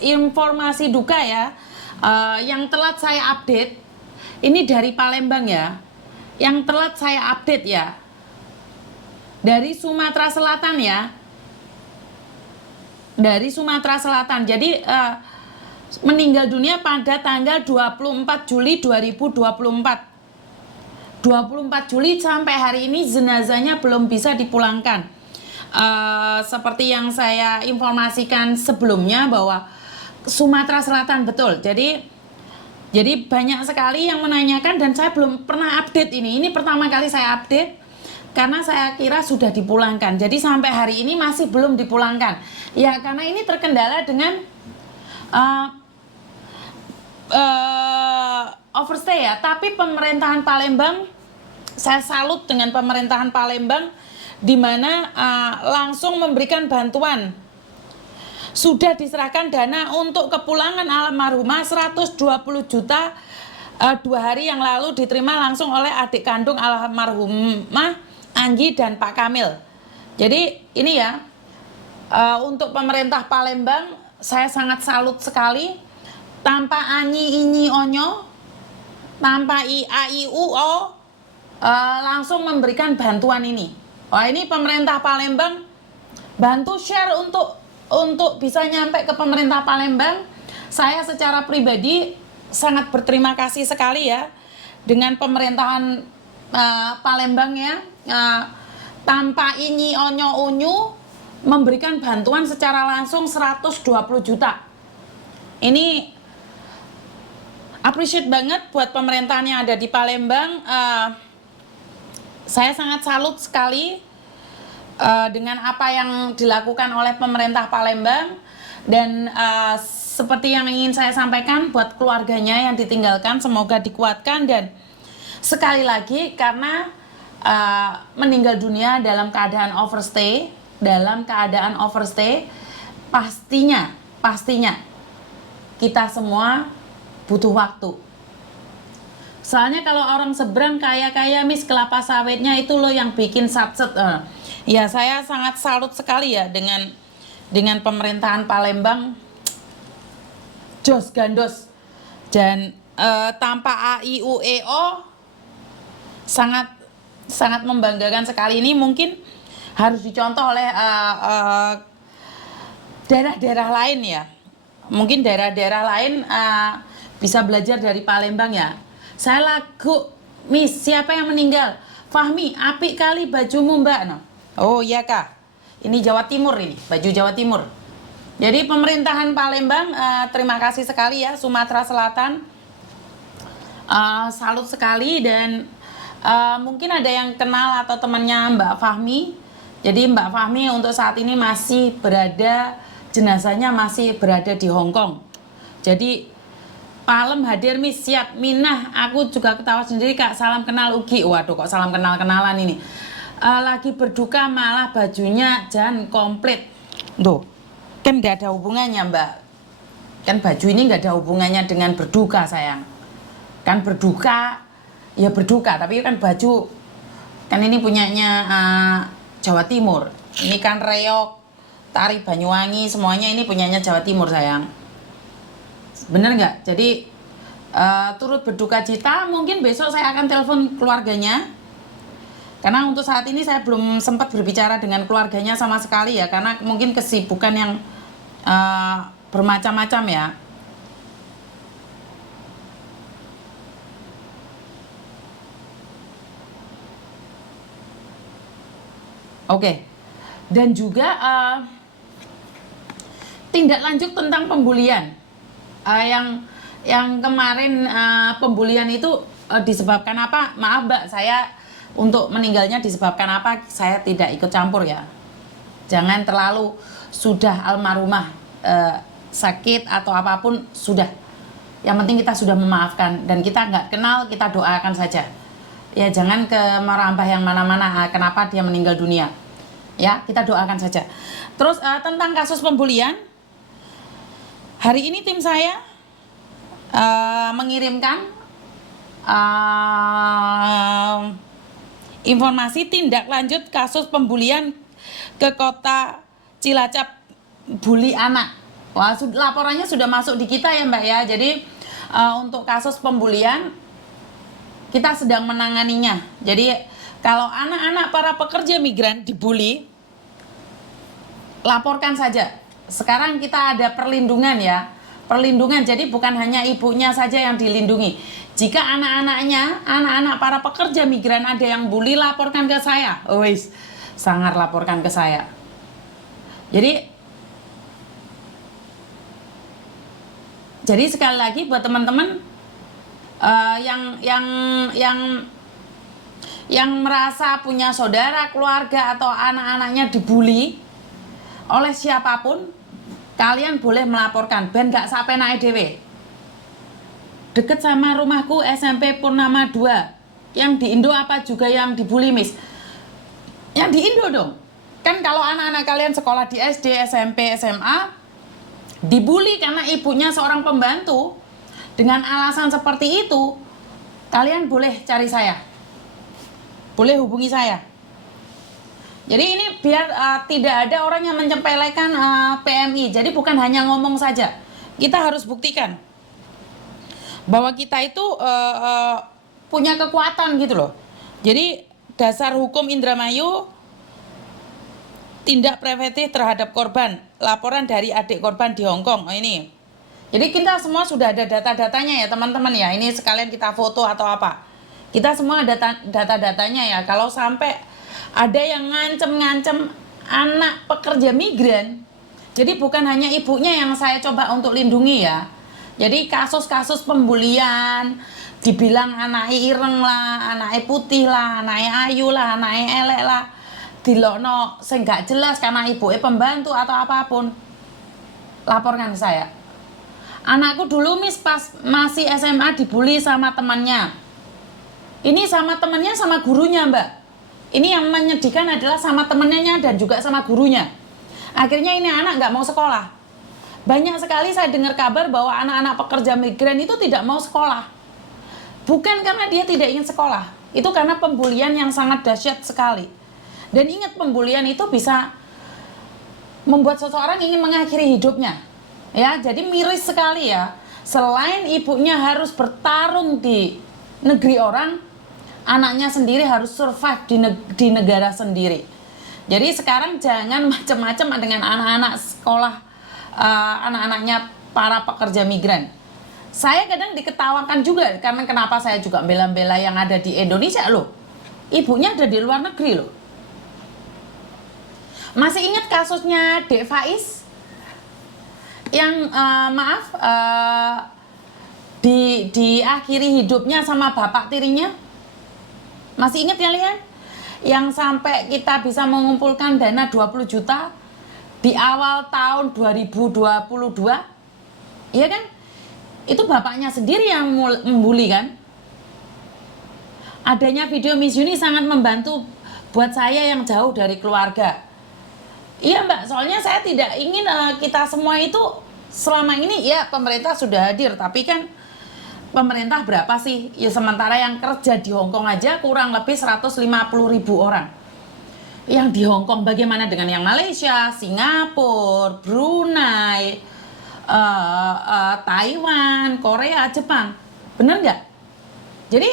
informasi duka ya, yang telat saya update, ini dari Palembang ya, yang telat saya update ya, dari Sumatera Selatan ya, dari Sumatera Selatan. Jadi meninggal dunia pada tanggal 24 Juli 2024. 24 Juli sampai hari ini jenazahnya belum bisa dipulangkan. Seperti yang saya informasikan sebelumnya bahwa Sumatera Selatan betul. Jadi banyak sekali yang menanyakan dan saya belum pernah update ini. Ini pertama kali saya update karena saya kira sudah dipulangkan. Jadi sampai hari ini masih belum dipulangkan. Ya karena ini terkendala dengan overstay ya. Tapi pemerintahan Palembang, saya salut dengan pemerintahan Palembang di mana langsung memberikan bantuan. Sudah diserahkan dana untuk kepulangan almarhumah 120 juta 2 hari yang lalu diterima langsung oleh adik kandung almarhumah Anggi dan Pak Kamil. Jadi ini ya, untuk pemerintah Palembang saya sangat salut sekali. Tanpa anyi inyi onyo, tanpa i a i u o, langsung memberikan bantuan ini. Wah, ini pemerintah Palembang bantu share untuk bisa nyampe ke pemerintah Palembang. Saya secara pribadi sangat berterima kasih sekali ya dengan pemerintahan Palembang ya, tanpa inyi onyo unyu memberikan bantuan secara langsung 120 juta. Ini appreciate banget buat pemerintahan yang ada di Palembang. Saya sangat salut sekali dengan apa yang dilakukan oleh pemerintah Palembang. Dan seperti yang ingin saya sampaikan buat keluarganya yang ditinggalkan, semoga dikuatkan. Dan sekali lagi karena meninggal dunia dalam keadaan overstay, pastinya kita semua butuh waktu. Soalnya kalau orang seberang kaya-kaya mis kelapa sawitnya itu loh yang bikin satset. Ya saya sangat salut sekali ya dengan pemerintahan Palembang. Jos gandos. Dan tanpa a i u e o sangat membanggakan sekali. Ini mungkin harus dicontoh oleh daerah-daerah lain ya. Mungkin daerah-daerah lain bisa belajar dari Palembang ya. Saya lagu, Miss, siapa yang meninggal? Fahmi, apik kali bajumu mbak. No. Oh iya kak, ini Jawa Timur ini, baju Jawa Timur. Jadi pemerintahan Palembang, terima kasih sekali ya. Sumatera Selatan, salut sekali. Dan mungkin ada yang kenal atau temannya Mbak Fahmi. Jadi Mbak Fahmi untuk saat ini masih berada, jenazahnya masih berada di Hong Kong. Jadi Palem hadir mis, siap Minah, aku juga ketawa sendiri kak, salam kenal Ugi. Waduh kok salam kenal-kenalan ini. Lagi berduka malah bajunya jangan komplit. Tuh, kan gak ada hubungannya mbak. Kan baju ini gak ada hubungannya dengan berduka sayang. Kan berduka, ya berduka, tapi kan baju, kan ini punyanya Jawa Timur. Ini kan reok, tari Banyuwangi, semuanya ini punyanya Jawa Timur sayang. Bener nggak? Jadi turut berduka cita. Mungkin besok saya akan telepon keluarganya, karena untuk saat ini saya belum sempat berbicara dengan keluarganya sama sekali ya, karena mungkin kesibukan yang bermacam-macam ya. Oke. Dan juga tindak lanjut tentang pembulian. Yang kemarin pembulian itu disebabkan apa? Maaf mbak, saya untuk meninggalnya disebabkan apa? Saya tidak ikut campur ya. Jangan terlalu sudah almarhumah sakit atau apapun sudah. Yang penting kita sudah memaafkan dan kita nggak kenal, kita doakan saja. Ya jangan merambah yang mana-mana. Kenapa dia meninggal dunia? Ya kita doakan saja. Terus tentang kasus pembulian. Hari ini tim saya mengirimkan informasi tindak lanjut kasus pembulian ke kota Cilacap, bully anak. Wah, laporannya sudah masuk di kita ya Mbak ya. Jadi untuk kasus pembulian kita sedang menanganinya. Jadi kalau anak-anak para pekerja migran dibully, laporkan saja. Sekarang kita ada perlindungan ya. Perlindungan, jadi bukan hanya ibunya saja yang dilindungi. Jika anak-anaknya, anak-anak para pekerja migran ada yang bully, laporkan ke saya. Wis, sangat laporkan ke saya. Jadi sekali lagi buat teman-teman yang merasa punya saudara, keluarga atau anak-anaknya dibully oleh siapapun, kalian boleh melaporkan ben gak sampai naik dewe. Deket sama rumahku SMP Purnama 2. Yang di Indo apa juga yang dibully, Miss? Yang di Indo dong. Kan kalau anak-anak kalian sekolah di SD, SMP, SMA dibully karena ibunya seorang pembantu dengan alasan seperti itu, kalian boleh cari saya, boleh hubungi saya. Jadi ini biar tidak ada orang yang menyepelekan PMI. Jadi bukan hanya ngomong saja, kita harus buktikan bahwa kita itu punya kekuatan gitu loh. Jadi dasar hukum Indramayu, tindak preventif terhadap korban, laporan dari adik korban di Hong Kong. Oh, ini. Jadi kita semua sudah ada data-datanya ya teman-teman ya. Ini sekalian kita foto atau apa. Kita semua ada data-datanya ya. Kalau sampai ada yang ngancem-ngancem anak pekerja migran, jadi bukan hanya ibunya yang saya coba untuk lindungi ya. Jadi kasus-kasus pembulian, dibilang anaknya ireng lah, anaknya putih lah, anaknya ayu lah, anaknya elek lah, dilokno sing gak jelas karena ibunya pembantu atau apapun, laporkan ke saya. Anakku dulu Miss pas masih SMA dibully sama temannya. Ini sama temannya sama gurunya Mbak. Ini yang menyedihkan adalah sama temennya dan juga sama gurunya. Akhirnya ini anak nggak mau sekolah. Banyak sekali saya dengar kabar bahwa anak-anak pekerja migran itu tidak mau sekolah. Bukan karena dia tidak ingin sekolah. Itu karena pembulian yang sangat dahsyat sekali. Dan ingat, pembulian itu bisa membuat seseorang ingin mengakhiri hidupnya. Ya, jadi miris sekali ya. Selain ibunya harus bertarung di negeri orang, anaknya sendiri harus survive di negara sendiri. Jadi sekarang jangan macam-macam dengan anak-anak sekolah, anak-anaknya para pekerja migran. Saya kadang diketawakan juga, karena kenapa saya juga bela-bela yang ada di Indonesia loh. Ibunya ada di luar negeri loh. Masih ingat kasusnya Dek Faiz? Yang diakhiri hidupnya sama bapak tirinya? Masih ingat kalian? Yang sampai kita bisa mengumpulkan dana 20 juta di awal tahun 2022? Iya kan? Itu bapaknya sendiri yang membuli kan? Adanya video Miss Yuni sangat membantu buat saya yang jauh dari keluarga. Iya Mbak, soalnya saya tidak ingin kita semua itu selama ini ya pemerintah sudah hadir, tapi kan pemerintah berapa sih? Ya sementara yang kerja di Hong Kong aja kurang lebih 150.000 orang. Yang di Hong Kong bagaimana dengan yang Malaysia, Singapura, Brunei, Taiwan, Korea, Jepang? Bener nggak? Jadi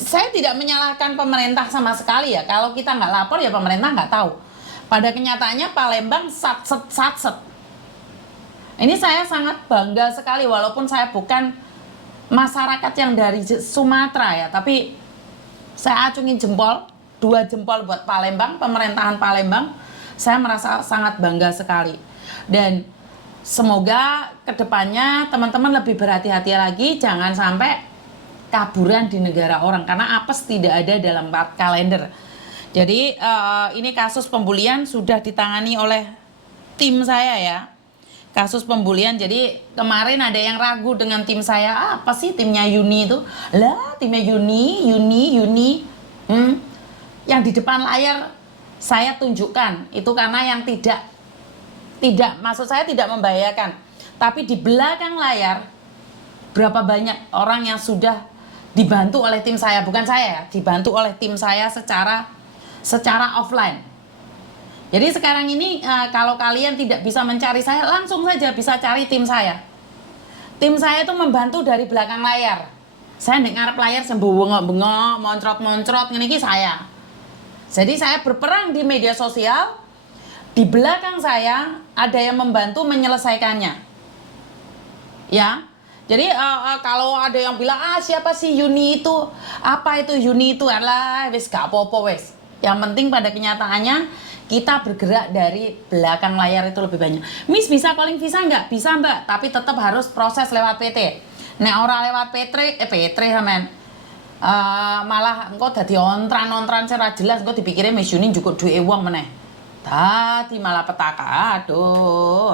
saya tidak menyalahkan pemerintah sama sekali ya. Kalau kita nggak lapor ya pemerintah nggak tahu. Pada kenyataannya Palembang satset. Ini saya sangat bangga sekali walaupun saya bukan masyarakat yang dari Sumatera ya, tapi saya acungin jempol, 2 jempol buat Palembang, pemerintahan Palembang. Saya merasa sangat bangga sekali. Dan semoga kedepannya teman-teman lebih berhati-hati lagi, jangan sampai kaburan di negara orang, karena apes tidak ada dalam kalender. Jadi ini kasus pembulian sudah ditangani oleh tim saya ya. Kasus pembulian, jadi kemarin ada yang ragu dengan tim saya, apa sih timnya Yuni itu? Lah timnya Yuni. Yang di depan layar saya tunjukkan, itu karena yang tidak, maksud saya tidak membahayakan. Tapi di belakang layar, berapa banyak orang yang sudah dibantu oleh tim saya, bukan saya ya, dibantu oleh tim saya secara offline. Jadi sekarang ini kalau kalian tidak bisa mencari saya, langsung saja bisa cari tim saya. Tim saya itu membantu dari belakang layar. Saya nek ngarep layar sembengok-bengok, moncrot-moncrot ngene iki saya. Jadi saya berperang di media sosial. Di belakang saya ada yang membantu menyelesaikannya. Ya. Jadi kalau ada yang bilang siapa sih Yuni itu? Apa itu Yuni itu? Alah, wis gak apa-apa wis. Yang penting pada kenyataannya kita bergerak dari belakang layar itu lebih banyak. Miss bisa calling visa nggak? Bisa mbak, tapi tetap harus proses lewat PT. Nek ora lewat PT men. Malah engkau dadi ontran-ontran secara jelas, engkau dipikirnya Miss Yuni cukup duwe wong meneh. Tadi malah petaka. Aduh.